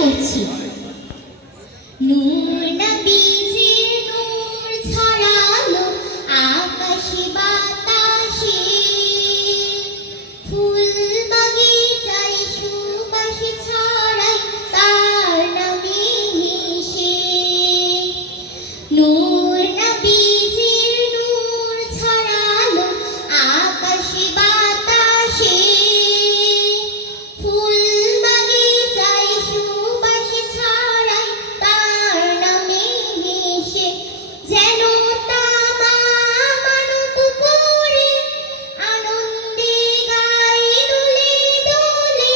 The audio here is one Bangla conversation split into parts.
করছি। নূর নবীজির নূর ছড়ালো আকাশে বাতাসে, ফুল বাগিচায় সুবাস ছড়ায় তার নামে হেসে। নূর নবীজির নূর ছড়ালো আকাশে বাতাসে, ফুল বাগিচায় সুবাস ছড়ায় তার নামে হেসে। যেন তামাম পুকুরে আনন্দে গাই দুলে দোলে,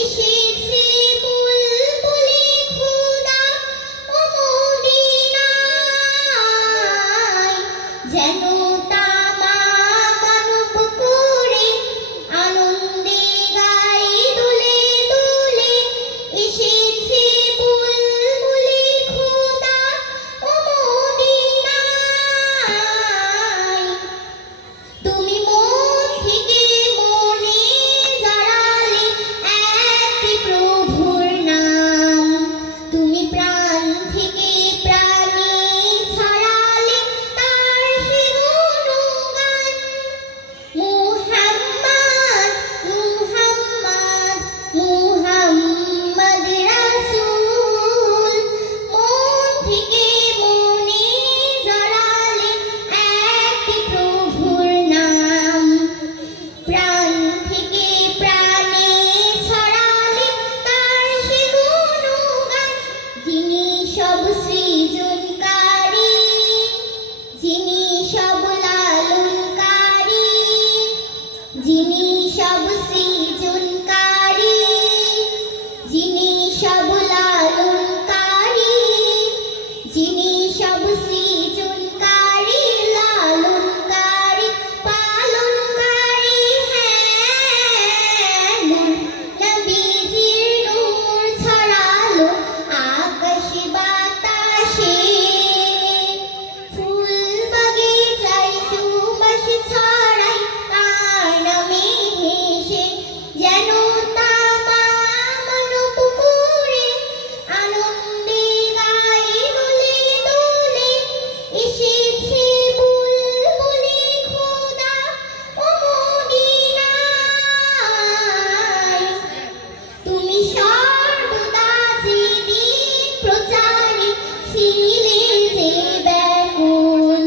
এসেছে বুলবুলি খোদা ও মদিনায়। যেন তামাম পুকুরে আনন্দে গাই দুলে দোলে, এসেছে বুলবুলি খোদা ও মদিনায়। তুমি মন থেকে মনে জড়ালে একটি প্রভুর নাম, তুমি প্রাণ থেকে প্রাণে ছড়ালে তার সে গুণগান। মুহাম্মদ মুহাম্মদ মুহাম্মদ রাসূল, মন থেকে মনে জড়ালে একটি প্রভুর নাম, প্রাণ থেকে প্রাণে ছড়ালে তার সে গুণগান। যিনি সব সৃজনকারী, যিনি সব লালনকারী, যিনি সব সৃজনকারী, যিনি সব লালনকারী, যিনি সব সৃজনকারী, লালনকারী, পালনকারী। হ্যাঁ, নূর নবীজির নূর ছড়ালো আকাশে বাতাসে, ফুল বাগিচায় সুবাস ছড়ায় তার নামে হেসে। যেন তামাম পুকুরে আনন্দে গাই দুলে দোলে, এসেছে বুলবুলি খোদা ও মদিনায়। তুমি সর্বদা যেদিন প্রচারে ছিলে যে ব্যাকুল,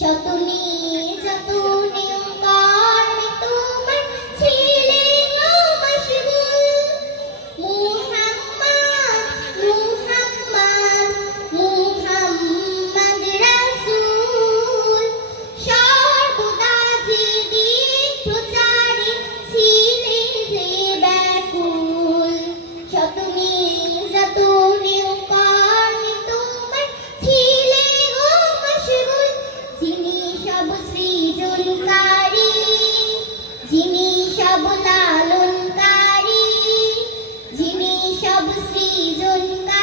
শত নির্যাতনেও কর্মে তোমার ছিলে গো মশগুল। মুহাম্মদ মুহাম্মদ মুহাম্মদ রাসূল, সর্বদা যেদিন প্রচারে ছিলে যে ব্যাকুল, শত নির্যাতনেও কর্মে তোমার ছিলে গো মশগুল। যিনি সব সৃজনকারী, যিনি সব লালনকারী, যিনি সব সৃজনকারী,